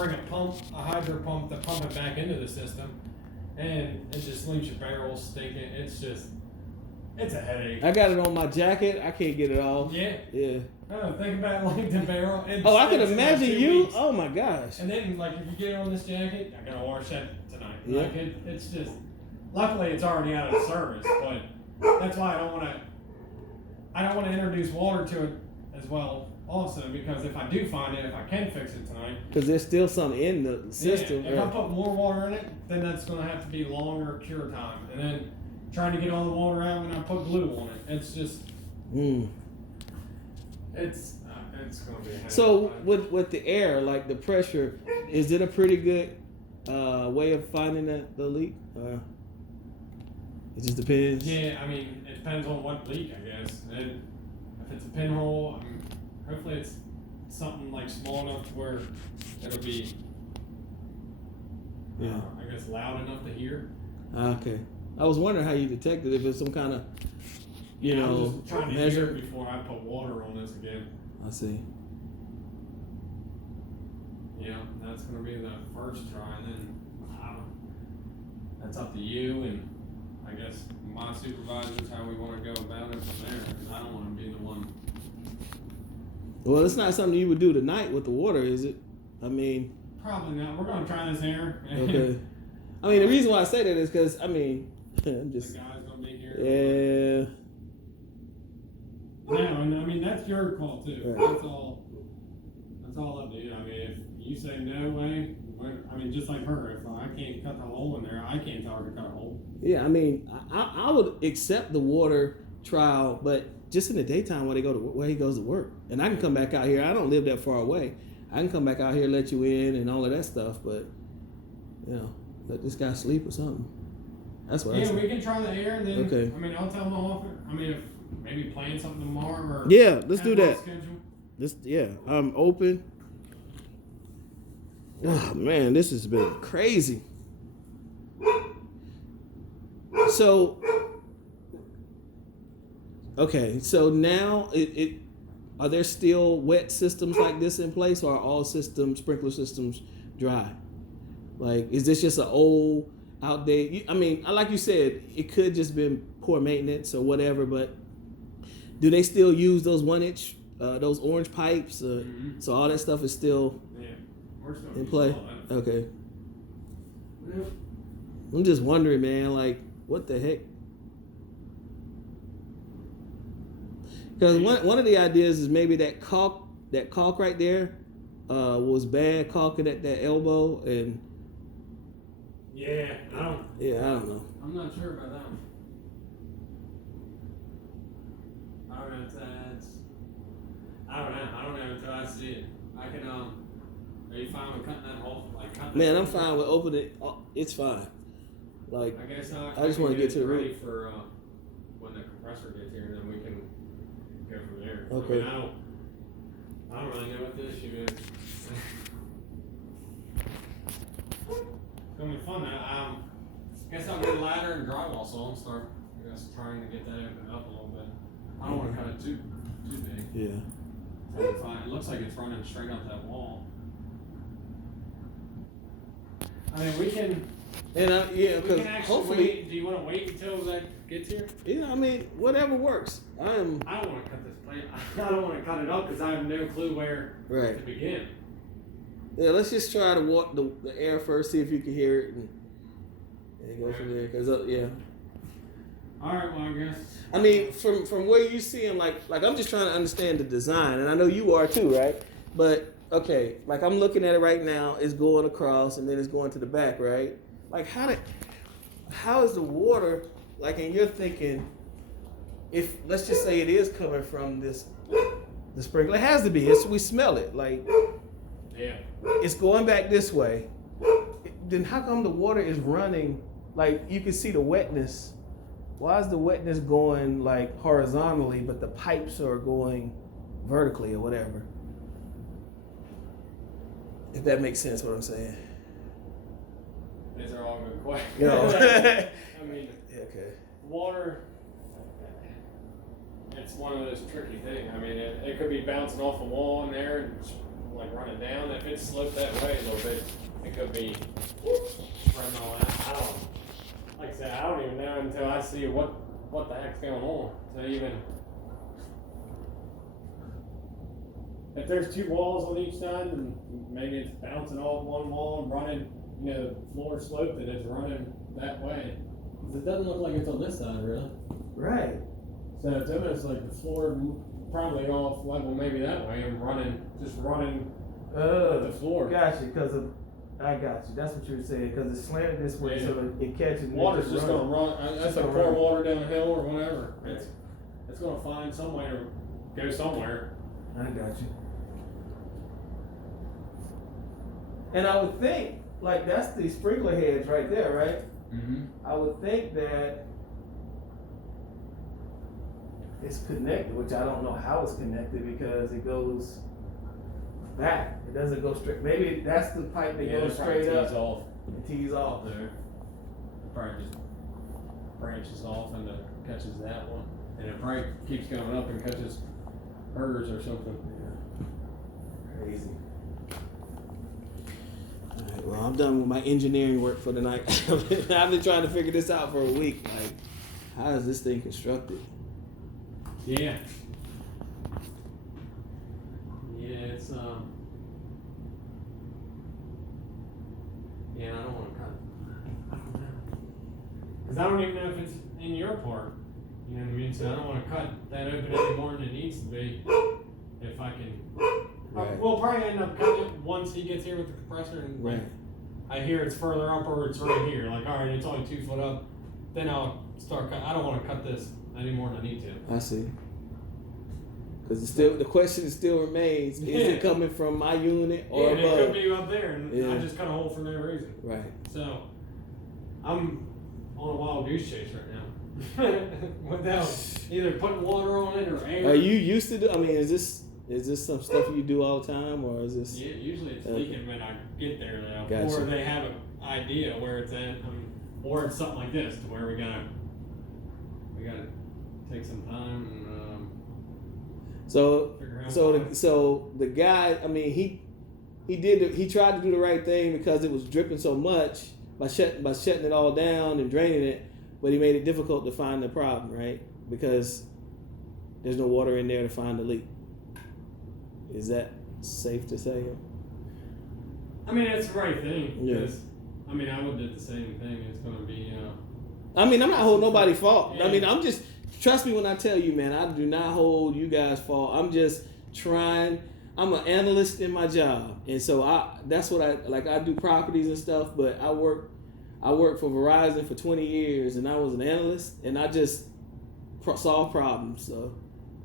bring a hydro pump to pump it back into the system, and it just leaves your barrels stinking. It's a headache. I got it on my jacket. I can't get it off. Yeah. Yeah. Oh, think about like the barrel. I can imagine like 2 you. weeks. Oh my gosh. And then like if you get it on this jacket, I gotta wash that tonight. Yeah. Like it's just. Luckily, it's already out of service, but that's why I don't want to introduce water to it as well. Also, because if I do find it, if I can fix it tonight, Because there's still some in the system. yeah, if I put more water in it, then that's going to have to be longer cure time. And then trying to get all the water out when I put glue on it, it's just it's going to be a headache. So with the air, like the pressure, is it a pretty good way of finding the leak? It just depends. Yeah, I mean, it depends on what leak, I guess. And if it's a pinhole, I mean, hopefully it's something like small enough to where it'll be, I guess, loud enough to hear. Okay. I was wondering how you detected if it's some kind of, I'm just trying to measure hear it before I put water on this again. I see. Yeah, that's going to be the first try, and then that's up to you and I guess my supervisors how we want to go about it from there. Because I don't want to be the one. Well, it's not something you would do tonight with the water, is it? I mean, probably not. We're going to try this air. Okay. I mean, the reason why I say that is because I'm just. The guy's going to be here. Yeah. No, and I mean that's your call too. Right. That's all up to you. I mean, if you say no way, I mean, just like her, if I can't cut the hole in there, I can't tell her to cut a hole. Yeah, I mean, I would accept the water trial, but just in the daytime when where he goes to work, and I can come back out here. I don't live that far away. I can come back out here, let you in, and all of that stuff. But let this guy sleep or something. That's what. Yeah, we can try the air, and then Okay. I mean, I'll tell him off. I mean, if maybe plan something tomorrow or Yeah, let's do that. Schedule. I'm open. Oh man, this has been crazy. So, okay, so now are there still wet systems like this in place, or are all sprinkler systems dry? Like, is this just an old, outdated? I mean, like you said, it could just been poor maintenance or whatever, but do they still use those 1-inch, those orange pipes? Mm-hmm. So all that stuff is still We're still in play? all that. Okay. Yeah. I'm just wondering, man, like, what the heck? Because one of the ideas is maybe that caulk right there was bad, caulking at that elbow, and I don't know. I'm not sure about that one. I don't know if that's. I don't know until I see it. I can Are you fine with cutting that hole? Like cutting. Man, I'm fine with opening it. It's fine. Like, I guess I just want to get to the ready root. for when the compressor gets here, and then we can go from there. Okay. I mean, I don't really know what the issue is. It's gonna be fun. I guess I'll get a ladder and drywall saw and start. I guess trying to get that opened up a little bit. I don't want to cut it too big. Yeah. It'll be fine. It looks like it's running straight up that wall. I mean, we can. And We because can actually hopefully, wait. Do you want to wait until that gets here? I mean, whatever works. I don't want to cut this plant. I don't want to cut it up because I have no clue where Right. to begin. Yeah, let's just try to walk the air first, see if you can hear it, and go from there. Cause All right. Well, I guess. I mean, from where you see him, like I'm just trying to understand the design, and I know you are too, right? But okay, like I'm looking at it right now. It's going across, and then it's going to the back, right? Like how is the water, like, and you're thinking, if let's just say it is coming from the sprinkler, it has to be. We smell it, like. Yeah. It's going back this way. Then how come the water is running? Like, you can see the wetness. Why is the wetness going like horizontally, but the pipes are going vertically or whatever? If that makes sense, what I'm saying. These are all good questions. You know. I mean, Okay. water. It's one of those tricky things. I mean, it could be bouncing off a wall in there and like running down. If it's sloped that way a little bit, it could be running all that. I don't. Like I said, I don't even know until I see what the heck's going on. So even if there's two walls on each side, and maybe it's bouncing off one wall and running, the floor sloped and it's running that way. 'Cause it doesn't look like it's on this side, really. Right. So it's almost like the floor probably off level, maybe that way, and just running the floor. Gotcha. I got you. That's what you were saying. Because it's slanted this way, Yeah. so it catches. Water's just gonna run. That's like pour water down a hill or whatever. Right. It's gonna find some way to go somewhere. I got you. And I would think, like, that's the sprinkler heads right there, right? Mm-hmm. I would think that it's connected, which I don't know how it's connected because it goes back. It doesn't go straight. Maybe that's the pipe that goes straight up off and tees off. there. Probably just branches off and catches that one, and it probably keeps going up and catches hers or something. Yeah. Crazy. Alright, well, I'm done with my engineering work for the night. I've been trying to figure this out for a week. Like, how is this thing constructed? Yeah. Yeah, it's yeah, I don't want to cut. I don't know. Because I don't even know if it's in your part. You know what I mean? So I don't want to cut that open any more than it needs to be. If I can. Right. We'll probably end up cutting it once he gets here with the compressor and Right. I hear it's further up or it's right here. Like, all right, it's only 2 foot up. Then I'll start cut. I don't want to cut this any more than I need to. I see. Because the question still remains: is it coming from my unit or yeah, above? it could be up there, and Yeah. I just cut a hole for no reason. Right. So, I'm on a wild goose chase right now, without either putting water on it or air. Are you used to do? I mean, is this some stuff you do all the time, or is this? Yeah, usually it's Okay. leaking when I get there now, Gotcha. or they have an idea where it's at, or it's something like this, to where we gotta take some time and So figure out. so the guy, I mean, he tried to do the right thing because it was dripping so much by shutting it all down and draining it, but he made it difficult to find the problem, right? Because there's no water in there to find the leak. Is that safe to say? I mean, it's the right thing. Yeah. Because, I mean, I would do the same thing. It's gonna be. I mean, I'm not holding nobody's fault. Yeah. I mean, I'm just, trust me when I tell you, man, I do not hold you guys' fault. I'm just trying. I'm an analyst in my job, and so that's what I do properties and stuff. But I worked for Verizon for 20 years, and I was an analyst, and I just solve problems. So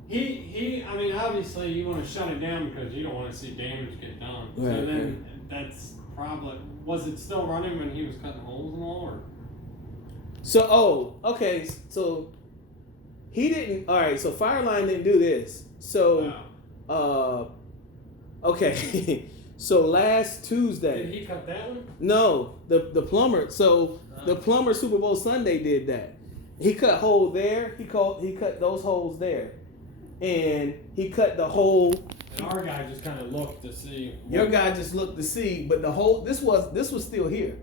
I mean, obviously you want to shut it down because you don't want to see damage get done. So Right, then that's probably, was it still running when he was cutting holes and all, or? So, okay, so he didn't. All right, so Fireline didn't do this. So, okay, so last Tuesday. Did he cut that one? No, the plumber. So the plumber Super Bowl Sunday did that. He cut hole there. He cut those holes there, and he cut the hole. And our guy just kind of looked to see. Your guy just looked to see, but the hole. This was still here.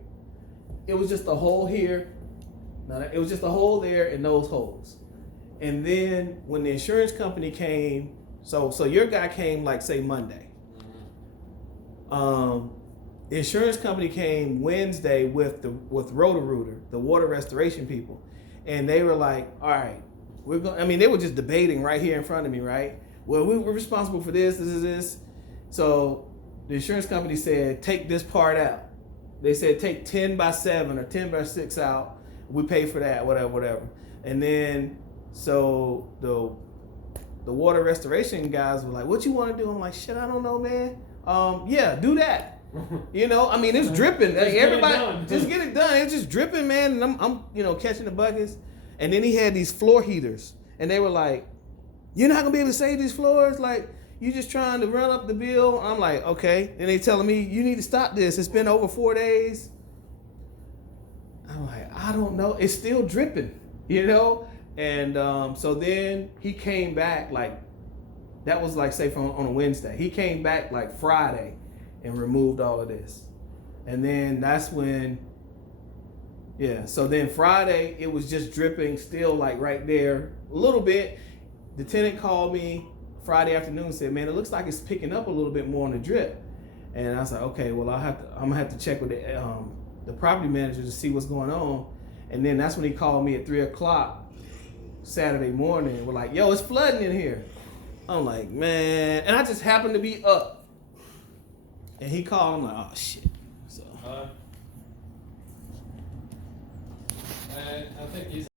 It was just a hole here. No, it was just a hole there and those holes. And then when the insurance company came, so your guy came like say Monday. The insurance company came Wednesday with Roto-Rooter, the water restoration people, and they were like, "All right, we're going." I mean, they were just debating right here in front of me, right? Well, we're responsible for this. So the insurance company said, "Take this part out." They said, "Take 10 by 7 or 10 by 6 out. We pay for that, whatever." And then so the water restoration guys were like, "What you want to do?" I'm like, "Shit, I don't know, man. Yeah, do that." You know, I mean, it's dripping. Like, everybody, just get it done. It's just dripping, man. And I'm catching the buckets. And then he had these floor heaters, and they were like, "You're not gonna be able to save these floors. Like, you just trying to run up the bill." I'm like, "Okay." And they telling me, "You need to stop this. It's been over 4 days." I'm like, "I don't know. It's still dripping, you know." And so then he came back like That was like say from on a Wednesday. He came back like Friday and removed all of this. And then that's when, yeah. So then Friday it was just dripping still like right there a little bit. The tenant called me Friday afternoon and said, man, it looks like it's picking up a little bit more on the drip. And I was like, okay, well I'm gonna have to check with the property manager to see what's going on. And then that's when he called me at 3:00 Saturday morning and was like, yo, it's flooding in here. I'm like, man, and I just happened to be up. And he called, I'm like, oh shit. So I think he's